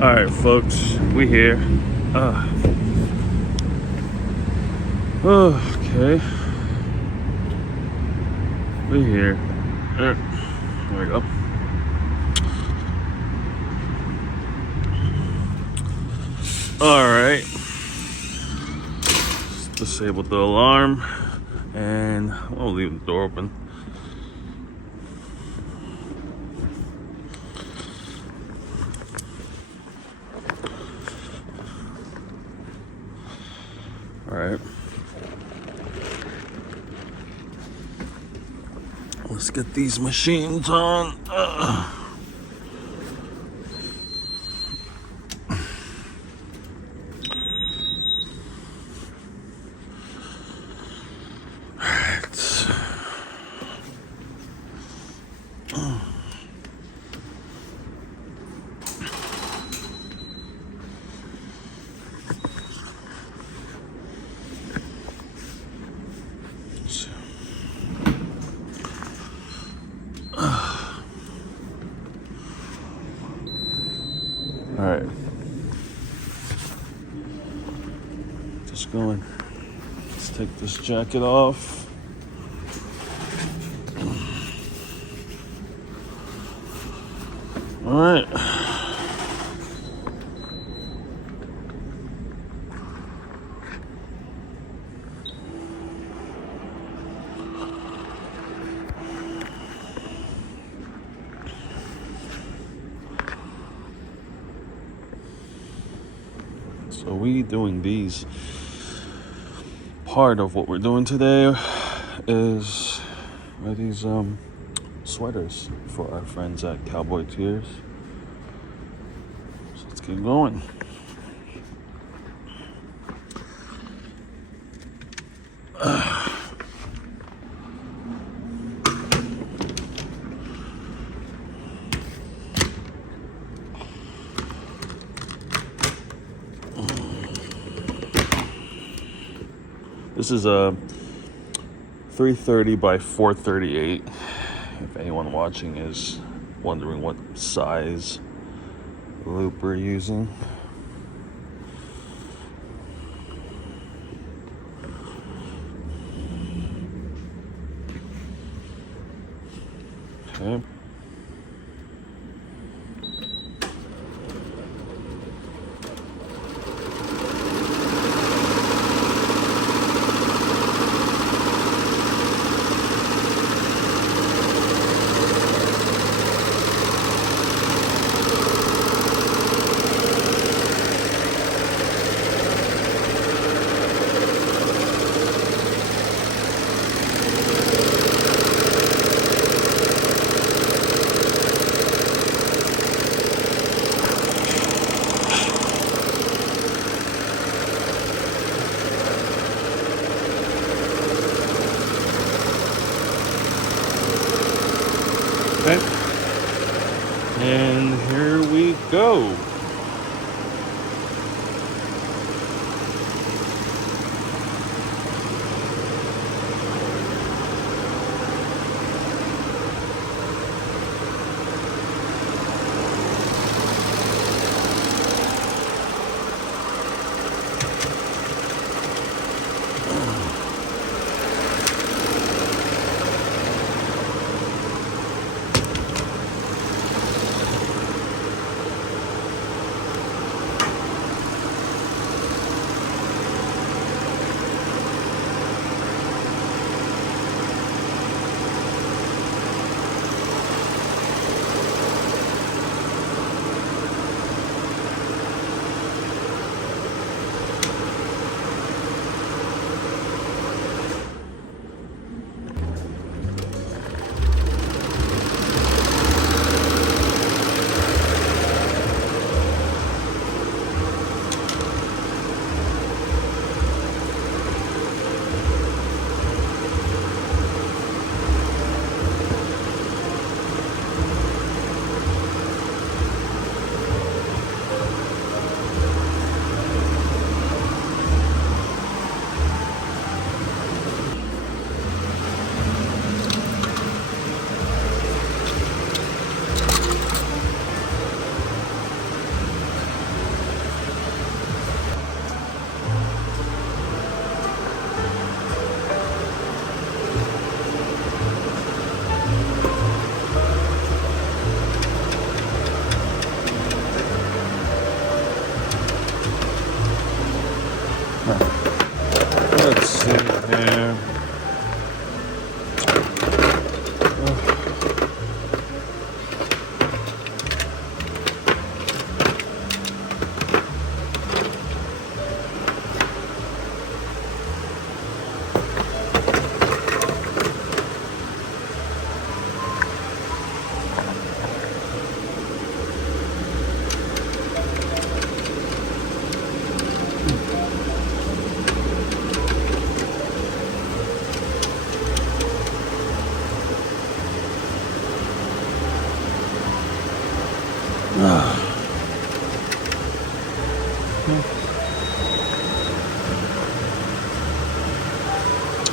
All right, folks, we here. Okay, we here. There we go. All right, disabled the alarm, and I'll leave the door open. All right. Let's get these machines on. All right. Just going. Let's take this jacket off. All right. So we doing these. Part of what we're doing today is these sweaters for our friends at Cowboy Tears. So let's get going. This is a 330 by 438. If anyone watching is wondering what size loop we're using. Okay. Okay. And here we go.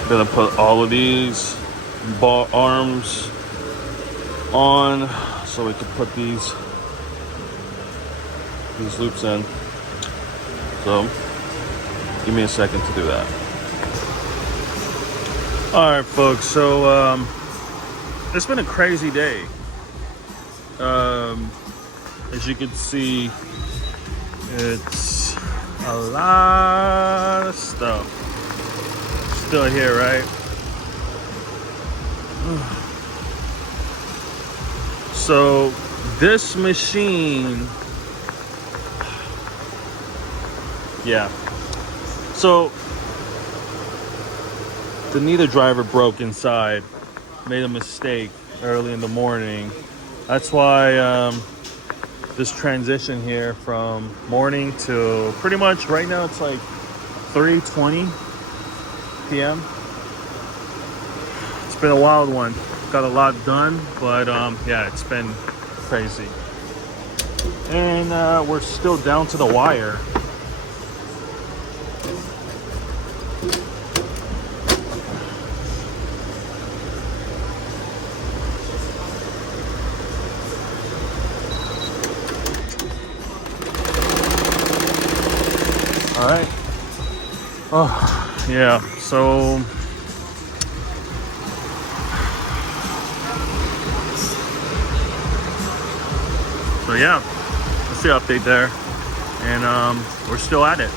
Gonna put all of these bar arms on so we can put these loops in. So give me a second to do that. All right, folks. So it's been a crazy day. As you can see, it's a lot of stuff still here, right? So this machine, yeah. So the neither driver broke inside, made a mistake early in the morning. That's why this transition here from morning to pretty much right now, it's like 3:20 p.m. It's been a wild one. Got a lot done, but yeah, it's been crazy. And we're still down to the wire. All right. Oh, yeah. So yeah, that's the update there, and we're still at it.